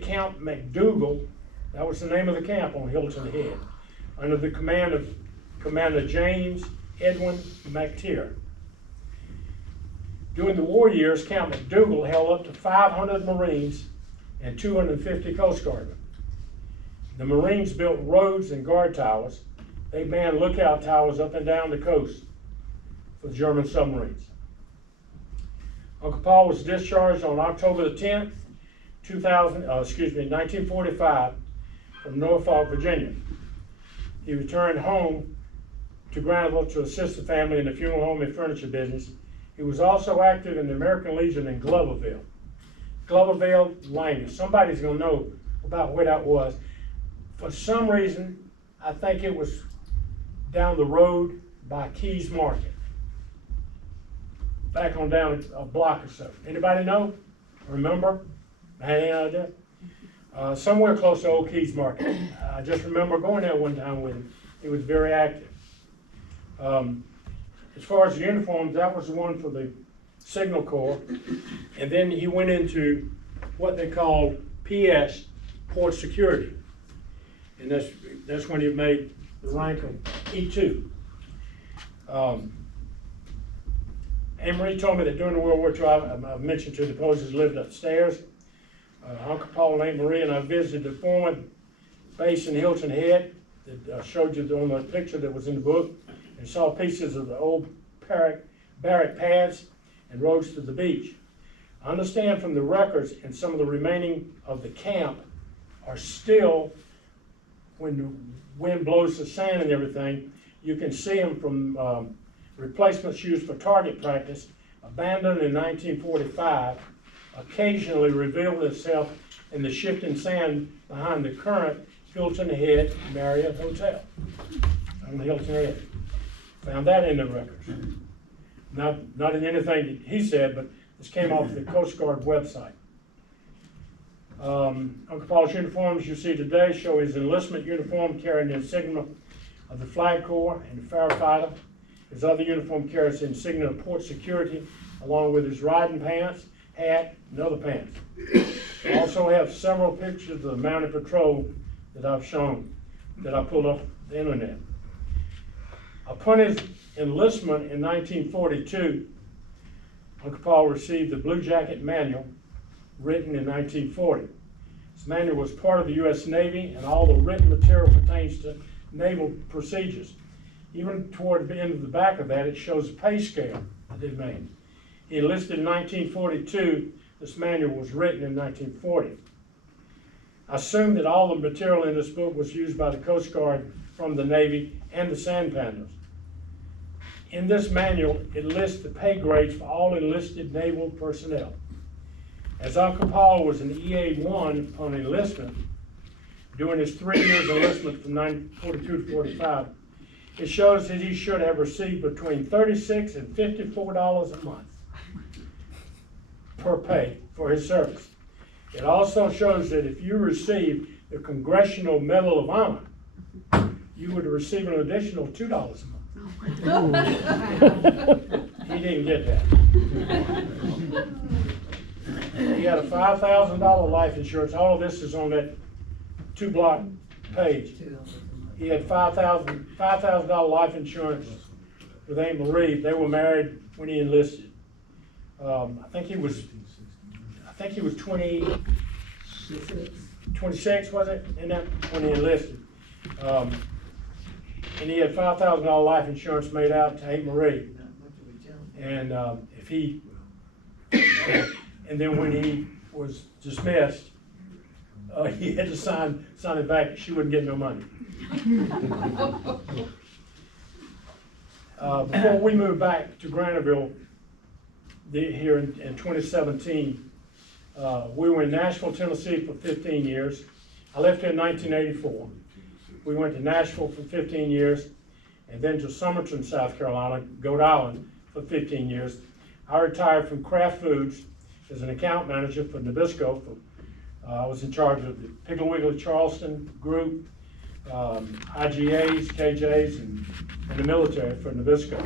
at Camp McDougal. That was the name of the camp on Hilton Head, under the command of Commander James Edwin McTeer. During the war years, Camp McDougal held up to 500 Marines and 250 Coast Guardmen. The Marines built roads and guard towers. They manned lookout towers up and down the coast for the German submarines. Uncle Paul was discharged on October the 10th, 1945 from Norfolk, Virginia. He returned home to Granville to assist the family in the funeral home and furniture business. He was also active in the American Legion in Gloverville. Gloverville, Langley. Somebody's gonna know about where that was. For some reason, I think it was down the road by Keys Market. Back on down a block or so. Anybody know? Remember? I had any idea? Somewhere close to Old Keys Market. I just remember going there one time with him. He was very active. As far as the uniforms, that was the one for the Signal Corps. And then he went into what they called PS, Port Security. And that's when he made the rank of E2. Anne Marie told me that during the World War II, I mentioned to the Poseys lived upstairs. Uncle Paul and Aunt Marie and I visited the former base in Hilton Head that I showed you on the picture that was in the book, and saw pieces of the old barrack pads and roads to the beach. I understand from the records and some of the remaining of the camp are still, when the wind blows the sand and everything, you can see them from replacements used for target practice, abandoned in 1945, occasionally revealed itself in the shifting sand behind the current Hilton Head Marriott Hotel on the Hilton Head. Found that in the records. Not in anything that he said, but this came off the Coast Guard website. Uncle Paul's uniforms you see today show his enlistment uniform carrying the insignia of the Flag Corps and the firefighter. His other uniform carries the insignia of Port Security, along with his riding pants, hat, and other pants. I also have several pictures of the mounted patrol that I've shown, that I pulled off the internet. Upon his enlistment in 1942, Uncle Paul received the Blue Jacket Manual, written in 1940. This manual was part of the U.S. Navy, and all the written material pertains to naval procedures. Even toward the end of the back of that, it shows a pay scale that they made. He enlisted in 1942. This manual was written in 1940. I assume that all the material in this book was used by the Coast Guard from the Navy and the Sandpanders. In this manual, it lists the pay grades for all enlisted naval personnel. As Uncle Paul was an EA-1 upon enlistment, during his 3 years enlistment from 1942 to 45, it shows that he should have received between $36 and $54 a month per pay for his service. It also shows that if you receive the Congressional Medal of Honor, you would receive an additional $2 a month. He didn't get that. He had a $5,000 life insurance. All of this is on that 2-block page. He had $5,000 life insurance with Aunt Marie. They were married when he enlisted. I think he was 26, was it? And that when he enlisted. And he had $5,000 life insurance made out to Aunt Marie. And and then when he was dismissed, he had to sign it back. She wouldn't get no money. Before we moved back to Granville here in 2017, we were in Nashville, Tennessee for 15 years. I left here in 1984. We went to Nashville for 15 years, and then to Summerton, South Carolina, Goat Island, for 15 years. I retired from Kraft Foods as an account manager for Nabisco. I was in charge of the Piggly Wiggly Charleston group, IGAs, KJs, and the military for Nabisco.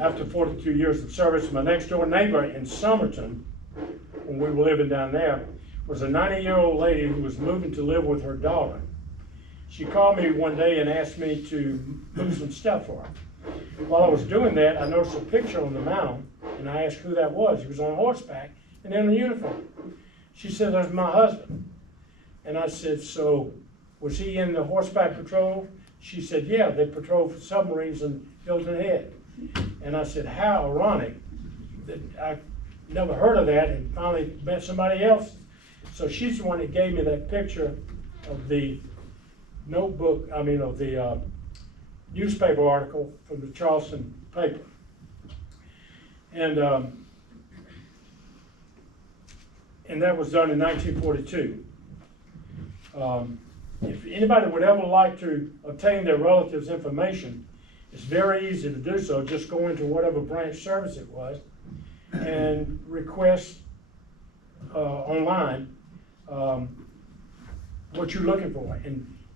After 42 years of service, my next door neighbor in Summerton, when we were living down there, was a 90-year-old lady who was moving to live with her daughter. She called me one day and asked me to move some stuff for her. While I was doing that, I noticed a picture on the mound, and I asked who that was. He was on horseback and in a uniform. She said, "That's my husband." And I said, "So was he in the horseback patrol?" She said, "Yeah, they patrol for submarines in Hilton Head." And I said, "How ironic that I never heard of that and finally met somebody else." So she's the one that gave me that picture of the notebook, of the newspaper article from the Charleston paper. And that was done in 1942. If anybody would ever like to obtain their relatives' information, it's very easy to do so. Just go into whatever branch service it was and request online what you're looking for.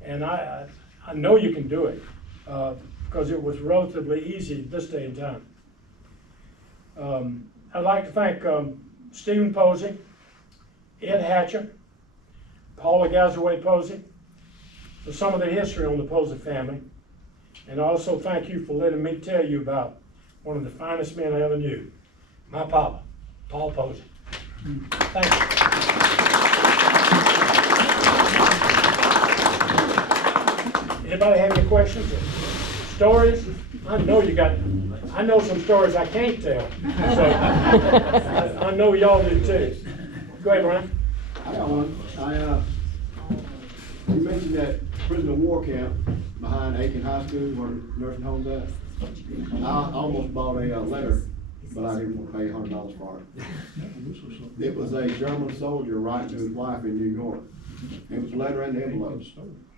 And I know you can do it because it was relatively easy at this day and time. I'd like to thank Stephen Posey, Ed Hatcher, Paula Gazaway Posey, for some of the history on the Posey family. And also thank you for letting me tell you about one of the finest men I ever knew, my papa, Paul Posey. Thank you. Anybody have any questions or stories? I know some stories I can't tell, so I know y'all do too. Go ahead, Ryan. I got one. You mentioned that prisoner of war camp behind Aiken High School where nursing home's at. I almost bought a letter, but I didn't want to pay $100 for it. It was a German soldier writing to his wife in New York. It was a letter in the envelope.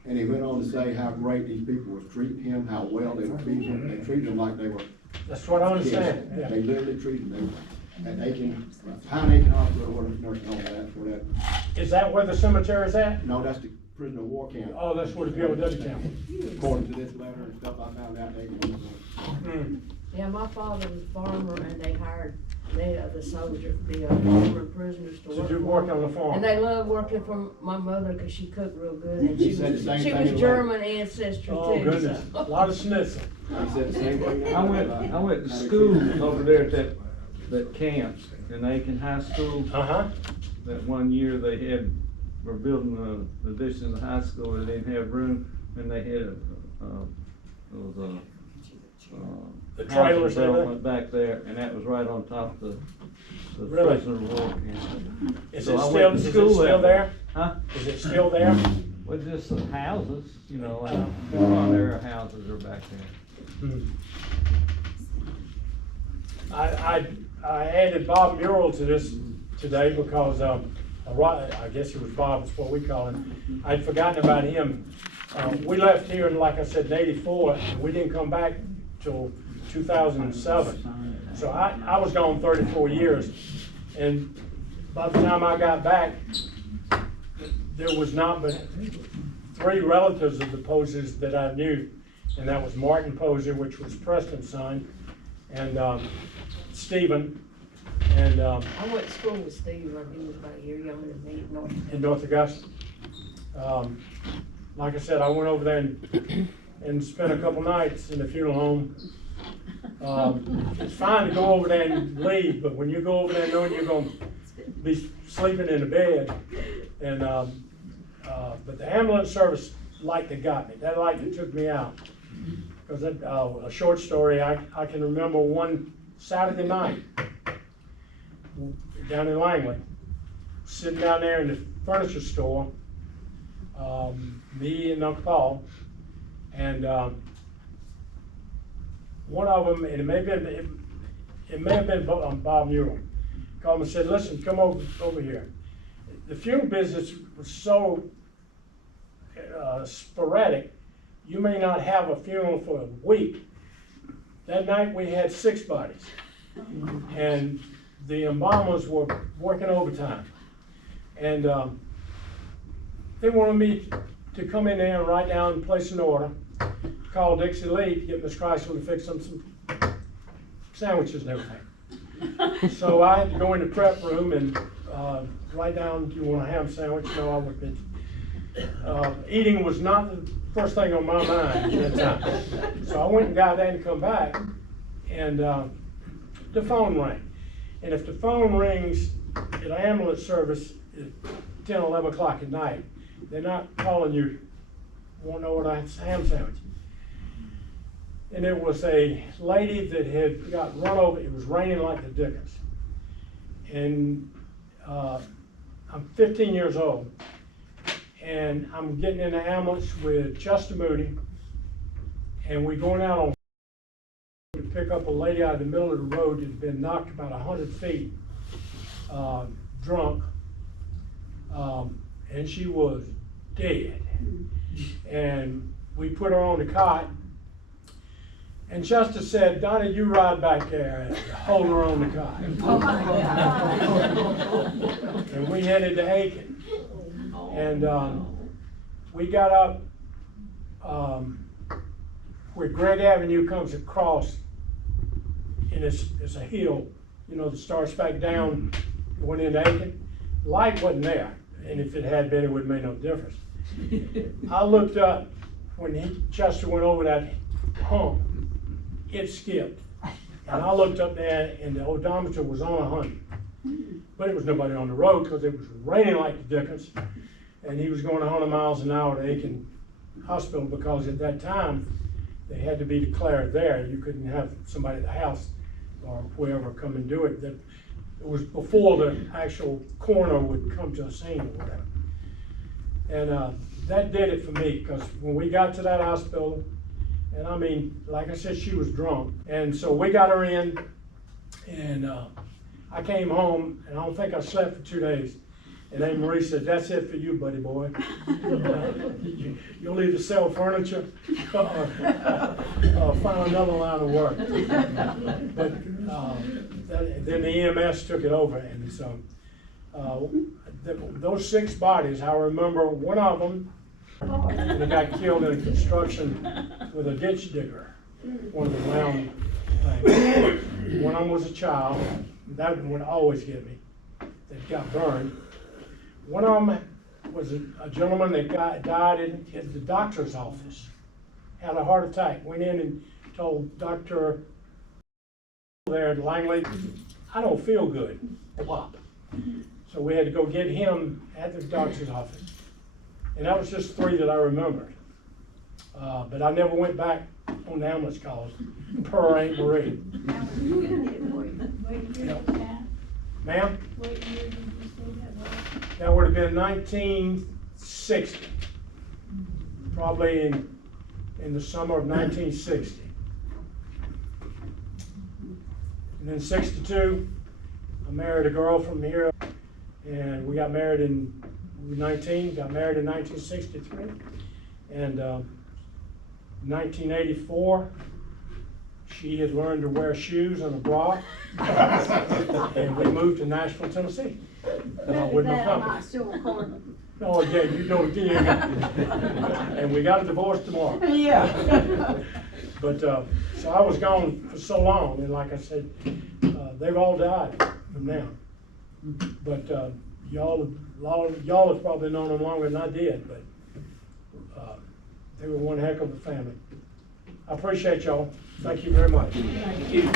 And he went on to say how great these people were treating him, how well they were treating him. They treated him like they were. That's what I understand. Yeah. Yeah. They literally treated them. At Aiken, behind Aiken Hospital, where the nursing home that's where that. Is that where the cemetery is at? No, that's the prisoner of war camp. Oh, that's where the POW camp. According to this letter and stuff I found out, Aiken. Yeah, my father was a farmer and they hired the soldier, the former prisoners to work do for work them. on the farm. And they loved working for my mother because she cooked real good and He said the same she thing was in the German ancestry Oh, too. goodness, So. a lot of schnitzel. He said the same thing. I went to school over there at that camp in Aiken High School. Uh-huh. That one year were building an addition to the high school. They didn't have room, and they had The house trailers and development back there, and that was right on top of the Really? prisoner of war camp. Is So it I still, went to is it school still there? Huh? Is it still there? Well, just some houses, like one area houses are back there. Hmm. I added Bob Murrell to this today because I guess it was Bob, is what we call him. I'd forgotten about him. We left here, in, like I said, in '84, and we didn't come back till 2007. So I was gone 34 years, and by the time I got back, there was not but 3 relatives of the Poseys that I knew, and that was Martin Posey, which was Preston's son, and Stephen, and I went to school with Steve, he was about a year younger than me in North Augusta. Like I said, I went over there and spent a couple nights in the funeral home. It's fine to go over there and leave, but when you go over there knowing you're going to be sleeping in the bed, and but the ambulance service light that got me, that light that took me out. Because a short story, I can remember one Saturday night down in Langley, sitting down there in the furniture store, me and Uncle Paul, and one of them, and it may have been Bob Murrell, called me and said, "Listen, come over here." The funeral business was so sporadic, you may not have a funeral for a week. That night we had 6 bodies, and the embalmers were working overtime, and they wanted me to come in there and write down and place an order, call Dixie Lee to get Miss Chrysler to fix them some sandwiches and everything. So I had to go in the prep room and Write down, do you want a ham sandwich? No, I wouldn't. Eating was not the first thing on my mind at that time. So I went and got that and come back, and the phone rang. And if the phone rings at an ambulance service at 10, 11 o'clock at night, they're not calling you, won't know what a ham sandwich. And it was a lady that had got run over. It was raining like the dickens. And I'm 15 years old. And I'm getting in the ambulance with Chester Moody. And we're going out on to pick up a lady out of the middle of the road that had been knocked about 100 feet, drunk. And she was dead. And we put her on the cot. And Chester said, Donnie, you ride back there and hold her on the cot. Oh my God. And we headed to Aiken. And we got up where Greg Avenue comes across, and it's a hill, you know, that starts back down, went into Aiken. Light wasn't there, and if it had been, it would have made no difference. I looked up when Chester went over that hump. It skipped. And I looked up there and the odometer was on 100. But there was nobody on the road because it was raining like the dickens. And he was going 100 miles an hour to Aiken Hospital because at that time, they had to be declared there. You couldn't have somebody at the house or whoever come and do it. It was before the actual coroner would come to a scene or whatever. And that did it for me because when we got to that hospital, and I mean, like I said, she was drunk. And so we got her in, and I came home, and I don't think I slept for 2 days. And Aunt Marie said, that's it for you, buddy boy. You'll either sell furniture or find another line of work. But then the EMS took it over, and so those 6 bodies, I remember one of them, and they got killed in a construction with a ditch digger, one of the round things. One of them was a child, that one would always get me, that got burned. One of them was a gentleman that died in the doctor's office, had a heart attack, went in and told Dr. there at Langley, I don't feel good, plop. So we had to go get him at the doctor's office. And that was just 3 that I remembered. But I never went back on the ambulance calls, per Aunt Marie. Ma'am? What year did you say that was? That would have been 1960. Probably in the summer of 1960. And then 62, I married a girl from here, and we got married in 19, got married in 1963, and 1984, she had learned to wear shoes and a bra, and we moved to Nashville, Tennessee. And I wouldn't have come. Still recording. Oh, yeah, you know it again. And we got a divorce tomorrow. Yeah. But, so I was gone for so long, and like I said, they've all died from now. But y'all have probably known them longer than I did, but they were one heck of a family. I appreciate y'all. Thank you very much. Thank you.